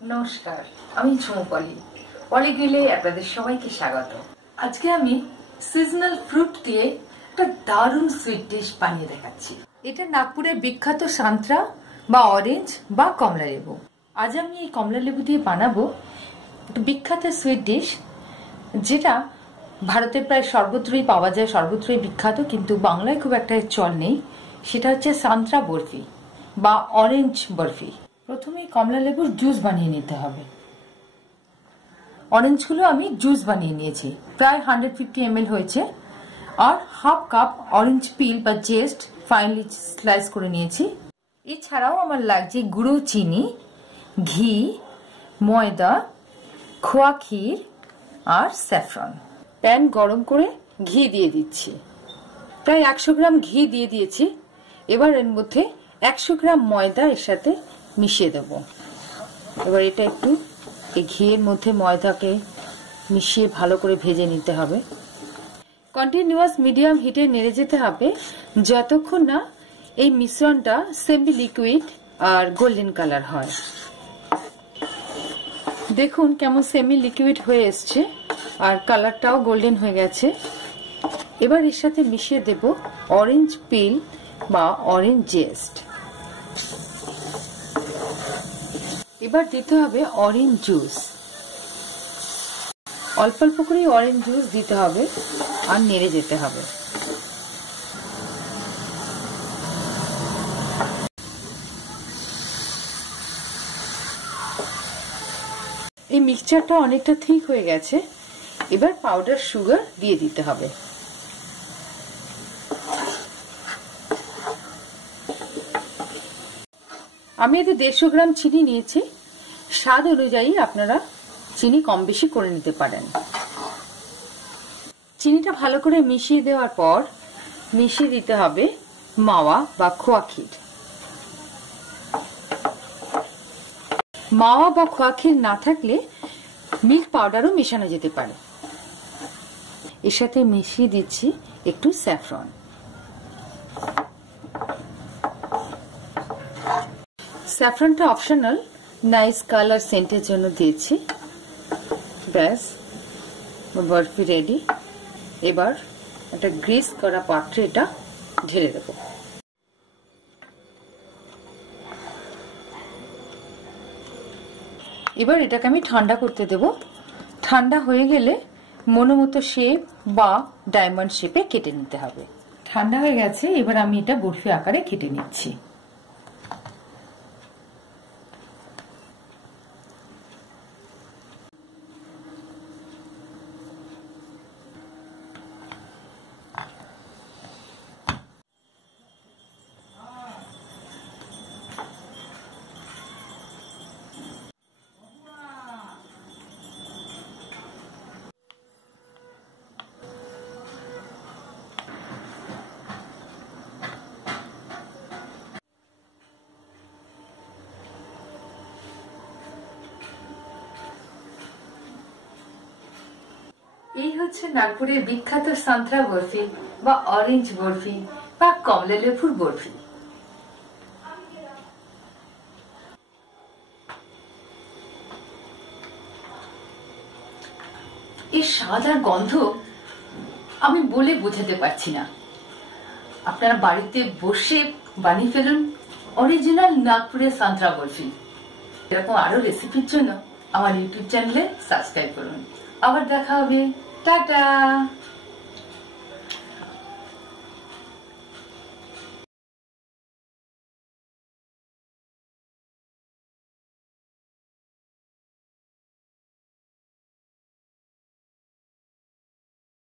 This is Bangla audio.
নমস্কার, আমি ঝুমপলি পলিগ্রিলে আপনাদের সবাইকে স্বাগত। আজকে আমি সিজনাল ফ্রুট দিয়ে একটা দারুণ সুইট ডিশ বানিয়ে দেখাচ্ছি। এটা নাগপুরের বিখ্যাত সান্ত্রা বা অরেঞ্জ বা কমলা লেবু। আজ আমি এই কমলা লেবু দিয়ে বানাবো একটা বিখ্যাত সুইট ডিশ, যেটা ভারতের প্রায় সর্বত্রই পাওয়া যায়, সর্বত্রই বিখ্যাত, কিন্তু বাংলায় খুব একটা চল নেই। সেটা হচ্ছে সান্ত্রা বরফি বা অরেঞ্জ বরফি। প্রথমে কমলা লেবুর জুস বানিয়ে নিতে হবে। অরেঞ্জগুলো আমি জুস বানিয়ে নিয়েছি, প্রায় 150 ml হয়েছে। আর হাফ কাপ অরেঞ্জ পিল বা জেস্ট ফাইনলি স্লাইস করে নিয়েছি। এছাড়াও আমার লাগছে গুঁড়ো চিনি, ঘি, ময়দা, খোয়া ক্ষীর আর স্যাফরন। প্যান গরম করে ঘি দিয়ে দিচ্ছি। প্রায় 100 গ্রাম ঘি দিয়ে দিয়েছি। এবার এর মধ্যে 100 গ্রাম ময়দা এর সাথে মিশিয়ে দেব। এবার এটা একটু এই ঘিয়ের মধ্যে ময়দাকে মিশিয়ে ভালো করে ভেজে নিতে হবে। কন্টিনিউয়াস মিডিয়াম হিটে নেড়ে যেতে হবে যতক্ষণ না এই মিশ্রণটা সেমি লিকুইড আর গোল্ডেন কালার হয়। দেখুন কেমন সেমি লিকুইড হয়ে এসছে আর কালারটাও গোল্ডেন হয়ে গেছে। এবার এর সাথে মিশিয়ে দেব অরেঞ্জ পিল বা অরেঞ্জ জেস্ট। এবার দিতে হবে অরেঞ্জ জুস। অল্প অল্প করে অরেঞ্জ জুস দিতে হবে আর নেড়ে যেতে হবে। এই মিক্সচারটা অনেকটা ঠিক হয়ে গেছে। এবার পাউডার সুগার দিয়ে দিতে হবে। আমি এতে 150 গ্রাম চিনি নিয়েছি। স্বাদ অনুযায়ী আপনারা চিনি কম বেশি করে নিতে পারেন। চিনিটা ভালো করে মিশিয়ে দেওয়ার পর মিশিয়ে দিতে হবে মাওয়া বা খোয়া ক্ষীর। মাওয়া বা খোয়া ক্ষীর না থাকলে মিল্ক পাউডারও মেশানো যেতে পারে। এর সাথে মিশিয়ে দিচ্ছি একটু স্যাফরন। স্যাফরনটা অপশনাল, নাইস কালার সেন্টের জন্য দিয়েছি। ব্যাস, বরফি রেডি। এবার একটা গ্রিস করা পাত্রে এটা ঢেলে দেব। এবার এটাকে আমি ঠান্ডা করতে দেব। ঠান্ডা হয়ে গেলে মনোমতো শেপ বা ডায়মন্ড শেপে কেটে নিতে হবে। ঠান্ডা হয়ে গেছে, এবার আমি এটা বরফি আকারে কেটে নিচ্ছি। এই হচ্ছে নাগপুরের বিখ্যাত সান্ত্রা বরফি বা অরেঞ্জ বরফি বা কমলা লেবুর বরফি। এই স্বাদ আর গন্ধ আমি বলে বোঝাতে পারছি না। আপনারা বাড়িতে বসে বানিয়ে ফেলুন অরিজিনাল নাগপুরের সান্ত্রা বরফি। এরকম আরো রেসিপির জন্য আমার ইউটিউব চ্যানেলে সাবস্ক্রাইব করুন। আবার দেখা হবে। টাটা।